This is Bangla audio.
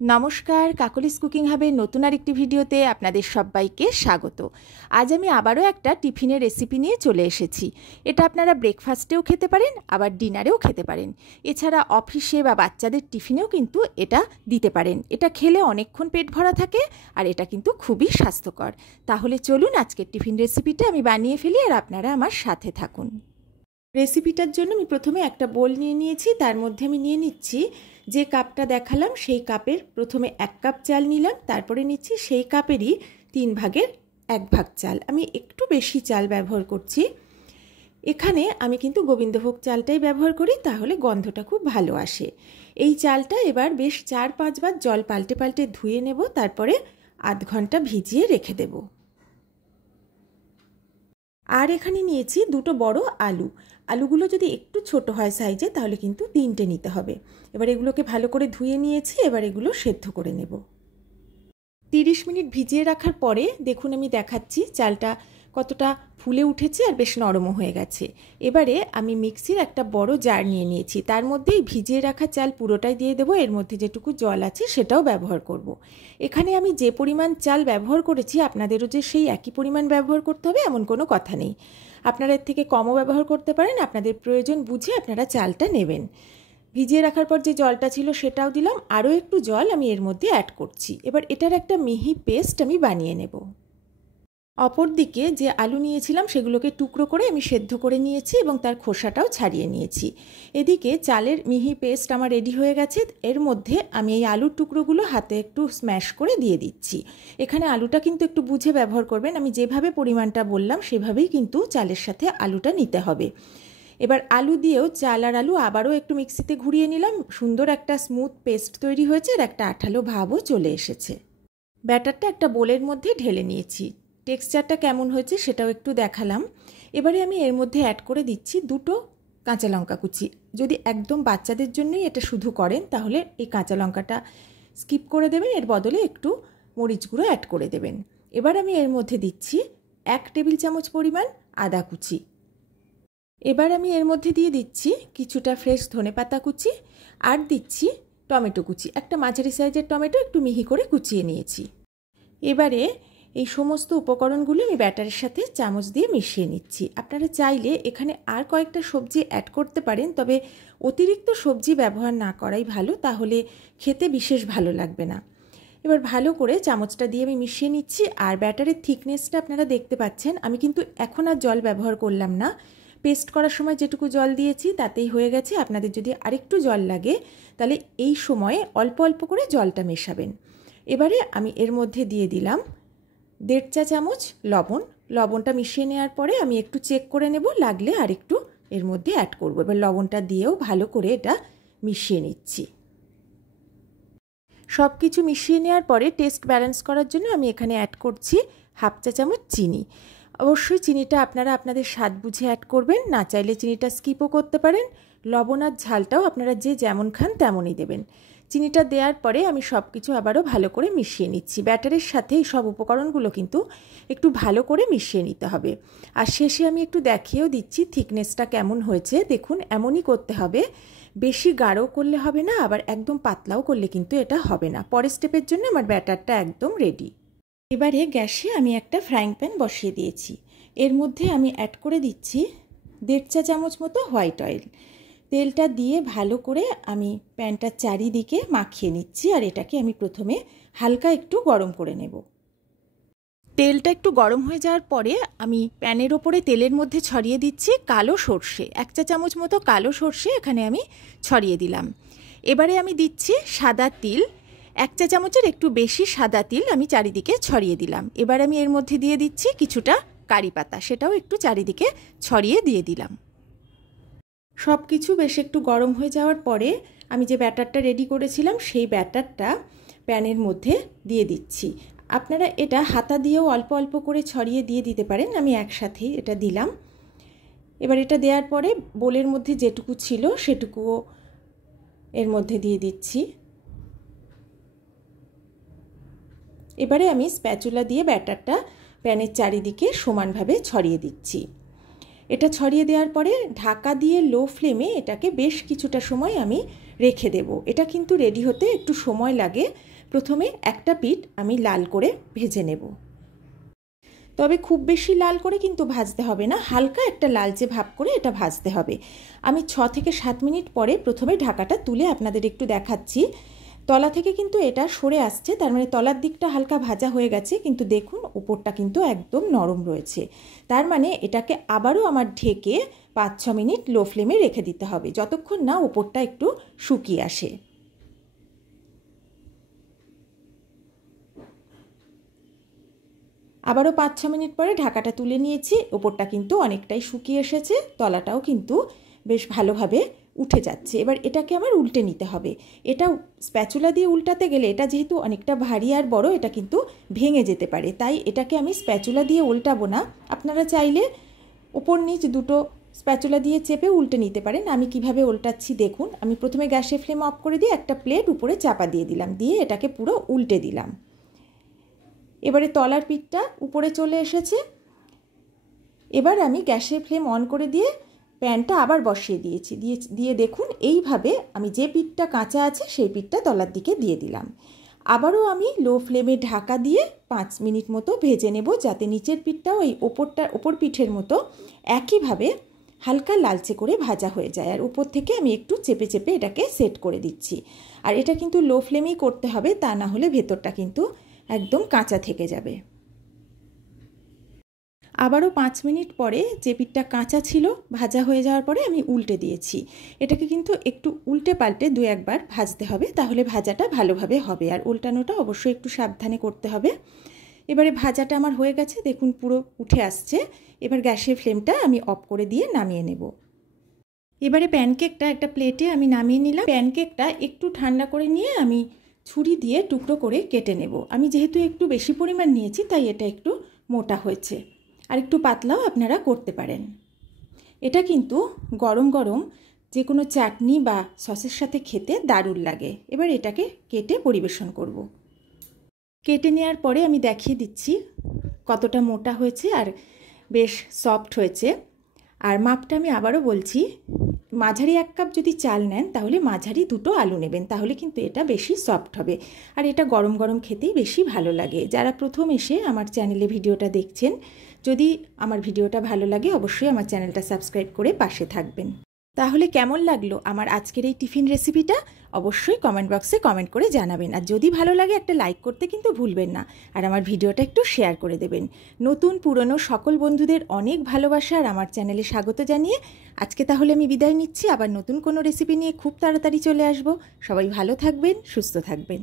নমস্কার, কাকলিস কুকিং হাবের নতুন আরেকটি ভিডিওতে আপনাদের সবাইকে স্বাগত। আজ আমি আবারও একটা টিফিনের রেসিপি নিয়ে চলে এসেছি। এটা আপনারা ব্রেকফাস্টেও খেতে পারেন, আবার ডিনারেও খেতে পারেন। এছাড়া অফিসে বা বাচ্চাদের টিফিনেও কিন্তু এটা দিতে পারেন। এটা খেলে অনেকক্ষণ পেট ভরা থাকে আর এটা কিন্তু খুবই স্বাস্থ্যকর। তাহলে চলুন আজকের টিফিন রেসিপিটা আমি বানিয়ে ফেলি আর আপনারা আমার সাথে থাকুন। রেসিপিটার জন্য আমি প্রথমে একটা বোল নিয়ে নিয়েছি। তার মধ্যে আমি নিয়ে নিচ্ছি যে কাপটা দেখালাম সেই কাপের প্রথমে 1 কাপ চাল নিলাম, তারপরে নিচ্ছি সেই কাপেরই 3 ভাগের 1 ভাগ চাল। আমি একটু বেশি চাল ব্যবহার করছি। এখানে আমি কিন্তু গোবিন্দভোগ চালটাই ব্যবহার করি, তাহলে গন্ধটা খুব ভালো আসে। এই চালটা এবার বেশ 4-5 বার জল পাল্টে পাল্টে ধুয়ে নেব, তারপরে আধ ঘন্টা ভিজিয়ে রেখে দেব। আর এখানে নিয়েছি দুটো বড় আলু। আলুগুলো যদি একটু ছোট হয় সাইজে তাহলে কিন্তু 3টে নিতে হবে। এবার এগুলোকে ভালো করে ধুয়ে নিয়েছি, এবার এগুলো সেদ্ধ করে নেব। 30 মিনিট ভিজিয়ে রাখার পরে দেখুন আমি দেখাচ্ছি চালটা কতটা ফুলে উঠেছে আর বেশ নরমও হয়ে গেছে। এবারে আমি মিক্সির একটা বড় জার নিয়ে নিয়েছি, তার মধ্যেই ভিজিয়ে রাখা চাল পুরোটাই দিয়ে দেবো। এর মধ্যে যেটুকু জল আছে সেটাও ব্যবহার করব। এখানে আমি যে পরিমাণ চাল ব্যবহার করেছি আপনাদেরও যে সেই একই পরিমাণ ব্যবহার করতে হবে এমন কোনো কথা নেই। আপনারা এর থেকে কমও ব্যবহার করতে পারেন, আপনাদের প্রয়োজন বুঝে আপনারা চালটা নেবেন। ভিজিয়ে রাখার পর যে জলটা ছিল সেটাও দিলাম, আরও একটু জল আমি এর মধ্যে অ্যাড করছি। এবার এটার একটা মিহি পেস্ট আমি বানিয়ে নেব। অপরদিকে যে আলু নিয়েছিলাম সেগুলোকে টুকরো করে আমি সেদ্ধ করে নিয়েছি এবং তার খোসাটাও ছাড়িয়ে নিয়েছি। এদিকে চালের মিহি পেস্ট আমার রেডি হয়ে গেছে। এর মধ্যে আমি এই আলুর টুকরোগুলো হাতে একটু স্ম্যাশ করে দিয়ে দিচ্ছি। এখানে আলুটা কিন্তু একটু বুঝে ব্যবহার করবেন। আমি যেভাবে পরিমাণটা বললাম সেভাবেই কিন্তু চালের সাথে আলুটা নিতে হবে। এবার আলু দিয়েও চাল আর আলু আবারও একটু মিক্সিতে ঘুরিয়ে নিলাম। সুন্দর একটা স্মুথ পেস্ট তৈরি হয়েছে আর একটা আঠালো ভাবও চলে এসেছে। ব্যাটারটা একটা বোলের মধ্যে ঢেলে নিয়েছি। টেক্সচারটা কেমন হয়েছে সেটাও একটু দেখালাম। এবারে আমি এর মধ্যে অ্যাড করে দিচ্ছি 2টো কাঁচা লঙ্কা কুচি। যদি একদম বাচ্চাদের জন্যই এটা শুধু করেন তাহলে এই কাঁচা লঙ্কাটা স্কিপ করে দেবেন, এর বদলে একটু মরিচ গুঁড়ো অ্যাড করে দেবেন। এবার আমি এর মধ্যে দিচ্ছি 1 টেবিল চামচ পরিমাণ আদা কুচি। এবার আমি এর মধ্যে দিয়ে দিচ্ছি কিছুটা ফ্রেশ ধনেপাতা কুচি আর দিচ্ছি টমেটো কুচি। একটা মাঝারি সাইজের টমেটো একটু মিহি করে কুচিয়ে নিয়েছি। এবারে এই সমস্ত উপকরণগুলো আমি ব্যাটারের সাথে চামচ দিয়ে মিশিয়ে নিচ্ছি। আপনারা চাইলে এখানে আর কয়েকটা সবজি অ্যাড করতে পারেন, তবে অতিরিক্ত সবজি ব্যবহার না করাই ভালো, তাহলে খেতে বিশেষ ভালো লাগবে না। এবার ভালো করে চামচটা দিয়ে আমি মিশিয়ে নিচ্ছি। আর ব্যাটারের থিকনেসটা আপনারা দেখতে পাচ্ছেন। আমি কিন্তু এখন আর জল ব্যবহার করলাম না। পেস্ট করার সময় যেটুকু জল দিয়েছি তাতেই হয়ে গেছে। আপনাদের যদি আরেকটু জল লাগে তাহলে এই সময়ে অল্প অল্প করে জলটা মেশাবেন। এবারে আমি এর মধ্যে দিয়ে দিলাম 1.5 চা চামচ লবণ। লবণটা মিশিয়ে নেওয়ার পরে আমি একটু চেক করে নেব, লাগলে আর একটু এর মধ্যে অ্যাড করব। এবার লবণটা দিয়েও ভালো করে এটা মিশিয়ে নিচ্ছি। সব কিছু মিশিয়ে নেওয়ার পরে টেস্ট ব্যালেন্স করার জন্য আমি এখানে অ্যাড করছি 1/2 চা চামচ চিনি। অবশ্যই চিনিটা আপনারা আপনাদের স্বাদ বুঝে অ্যাড করবেন, না চাইলে চিনিটা স্কিপও করতে পারেন। লবণ আর ঝালটাও আপনারা যে যেমন খান তেমনই দেবেন। চিনিটা দেওয়ার পরে আমি সব কিছু আবারও ভালো করে মিশিয়ে নিচ্ছি। ব্যাটারের সাথে এই সব উপকরণগুলো কিন্তু একটু ভালো করে মিশিয়ে নিতে হবে। আর শেষে আমি একটু দেখিয়েও দিচ্ছি থিকনেসটা কেমন হয়েছে। দেখুন এমনই করতে হবে, বেশি গাঢ় করলে হবে না, আবার একদম পাতলাও করলে কিন্তু এটা হবে না। পরের স্টেপের জন্য আমার ব্যাটারটা একদম রেডি। এবারে গ্যাসে আমি একটা ফ্রাইং প্যান বসিয়ে দিয়েছি। এর মধ্যে আমি অ্যাড করে দিচ্ছি 1.5 চা চামচ মতো হোয়াইট অয়েল। তেলটা দিয়ে ভালো করে আমি প্যানটার চারিদিকে মাখিয়ে নিচ্ছি। আর এটাকে আমি প্রথমে হালকা একটু গরম করে নেব। তেলটা একটু গরম হয়ে যাওয়ার পরে আমি প্যানের ওপরে তেলের মধ্যে ছড়িয়ে দিচ্ছি কালো সর্ষে। 1 চা চামচ মতো কালো সর্ষে এখানে আমি ছড়িয়ে দিলাম। এবারে আমি দিচ্ছি সাদা তিল। 1 চা চামচের একটু বেশি সাদা তিল আমি চারিদিকে ছড়িয়ে দিলাম। এবার আমি এর মধ্যে দিয়ে দিচ্ছি কিছুটা কারি পাতা, সেটাও একটু চারিদিকে ছড়িয়ে দিয়ে দিলাম। সব কিছু বেশ একটু গরম হয়ে যাওয়ার পরে আমি যে ব্যাটারটা রেডি করেছিলাম সেই ব্যাটারটা প্যানের মধ্যে দিয়ে দিচ্ছি। আপনারা এটা হাতা দিয়েও অল্প অল্প করে ছড়িয়ে দিয়ে দিতে পারেন, আমি একসাথেই এটা দিলাম। এবার এটা দেওয়ার পরে বোলের মধ্যে যেটুকু ছিল সেটুকুও এর মধ্যে দিয়ে দিচ্ছি। এবারে আমি স্প্যাচুলা দিয়ে ব্যাটারটা প্যানের চারিদিকে সমানভাবে ছড়িয়ে দিচ্ছি। এটা ছড়িয়ে দেওয়ার পরে ঢাকা দিয়ে লো ফ্লেমে এটাকে বেশ কিছুটা সময় আমি রেখে দেব। এটা কিন্তু রেডি হতে একটু সময় লাগে। প্রথমে একটা পিঠ আমি লাল করে ভেজে নেব, তবে খুব বেশি লাল করে কিন্তু ভাজতে হবে না, হালকা একটা লালচে ভাব করে এটা ভাজতে হবে। আমি 6 থেকে 7 মিনিট পরে প্রথমে ঢাকাটা তুলে আপনাদের একটু দেখাচ্ছি। তলা থেকে কিন্তু এটা সরে আসছে, তার মানে তলার দিকটা হালকা ভাজা হয়ে গেছে, কিন্তু দেখুন উপরটা কিন্তু একদম নরম রয়েছে। তার মানে এটাকে আবারও আমার ঢেকে 5-6 মিনিট লো ফ্লেমে রেখে দিতে হবে, যতক্ষণ না উপরটা একটু শুকিয়ে আসে। আবারও 5-6 মিনিট পরে ঢাকাটা তুলে নিয়েছি। ওপরটা কিন্তু অনেকটাই শুকিয়ে এসেছে, তলাটাও কিন্তু বেশ ভালোভাবে উঠে যাচ্ছে। এবার এটাকে আমার উল্টে নিতে হবে। এটা স্প্যাচুলা দিয়ে উল্টাতে গেলে এটা যেহেতু অনেকটা ভারী আর বড়, এটা কিন্তু ভেঙে যেতে পারে, তাই এটাকে আমি স্প্যাচুলা দিয়ে উল্টাবো না। আপনারা চাইলে ওপর নিচ দুটো স্প্যাচুলা দিয়ে চেপে উল্টে নিতে পারেন। আমি কিভাবে উল্টাচ্ছি দেখুন। আমি প্রথমে গ্যাসের ফ্লেম অফ করে দিয়ে একটা প্লেট উপরে চাপা দিয়ে দিলাম, দিয়ে এটাকে পুরো উল্টে দিলাম। এবারে তলার পিঠটা উপরে চলে এসেছে। এবার আমি গ্যাসের ফ্লেম অন করে দিয়ে প্যানটা আবার বসিয়ে দিয়েছি। দিয়ে দেখুন এইভাবে আমি যে পিঠটা কাঁচা আছে সেই পিঠটা তলার দিকে দিয়ে দিলাম। আবারও আমি লো ফ্লেমে ঢাকা দিয়ে 5 মিনিট মতো ভেজে নেব, যাতে নিচের পিঠটাও এই ওপর পিঠের মতো একইভাবে হালকা লালচে করে ভাজা হয়ে যায়। আর উপর থেকে আমি একটু চেপে চেপে এটাকে সেট করে দিচ্ছি। আর এটা কিন্তু লো ফ্লেমেই করতে হবে, তা না হলে ভেতরটা কিন্তু একদম কাঁচা থেকে যাবে। আবারও 5 মিনিট পরে যে পিঠটা কাঁচা ছিল ভাজা হয়ে যাওয়ার পরে আমি উল্টে দিয়েছি। এটাকে কিন্তু একটু উল্টে পাল্টে 2-1 বার ভাজতে হবে, তাহলে ভাজাটা ভালোভাবে হবে। আর উল্টানোটা অবশ্যই একটু সাবধানে করতে হবে। এবারে ভাজাটা আমার হয়ে গেছে, দেখুন পুরো উঠে আসছে। এবার গ্যাসের ফ্লেমটা আমি অফ করে দিয়ে নামিয়ে নেব। এবারে প্যানকেকটা একটা প্লেটে আমি নামিয়ে নিলাম। প্যানকেকটা একটু ঠান্ডা করে নিয়ে আমি ছুরি দিয়ে টুকরো করে কেটে নেব। আমি যেহেতু একটু বেশি পরিমাণ নিয়েছি তাই এটা একটু মোটা হয়েছে, আর একটু পাতলাও আপনারা করতে পারেন। এটা কিন্তু গরম গরম যে কোনো চাটনি বা সসের সাথে খেতে দারুণ লাগে। এবার এটাকে কেটে পরিবেশন করব। কেটে নেওয়ার পরে আমি দেখিয়ে দিচ্ছি কতটা মোটা হয়েছে আর বেশ সফট হয়েছে। আর মাপটা আমি আবারও বলছি, মাঝারি 1 কাপ যদি চাল নেন তাহলে মাঝারি 2টো আলু নেবেন, তাহলে কিন্তু এটা বেশি সফট হবে। আর এটা গরম গরম খেতেই বেশি ভালো লাগে। যারা প্রথম এসে আমার চ্যানেলে ভিডিওটা দেখছেন, যদি আমার ভিডিওটা ভালো লাগে অবশ্যই আমার চ্যানেলটা সাবস্ক্রাইব করে পাশে থাকবেন। তাহলে কেমন লাগলো আমার আজকের এই টিফিন রেসিপিটা অবশ্যই কমেন্ট বক্সে কমেন্ট করে জানাবেন। আর যদি ভালো লাগে একটা লাইক করতে কিন্তু ভুলবেন না, আর আমার ভিডিওটা একটু শেয়ার করে দেবেন। নতুন পুরনো সকল বন্ধুদের অনেক ভালোবাসা আর আমার চ্যানেলে স্বাগত জানিয়ে আজকে তাহলে আমি বিদায় নিচ্ছি। আবার নতুন কোনো রেসিপি নিয়ে খুব তাড়াতাড়ি চলে আসব। সবাই ভালো থাকবেন, সুস্থ থাকবেন।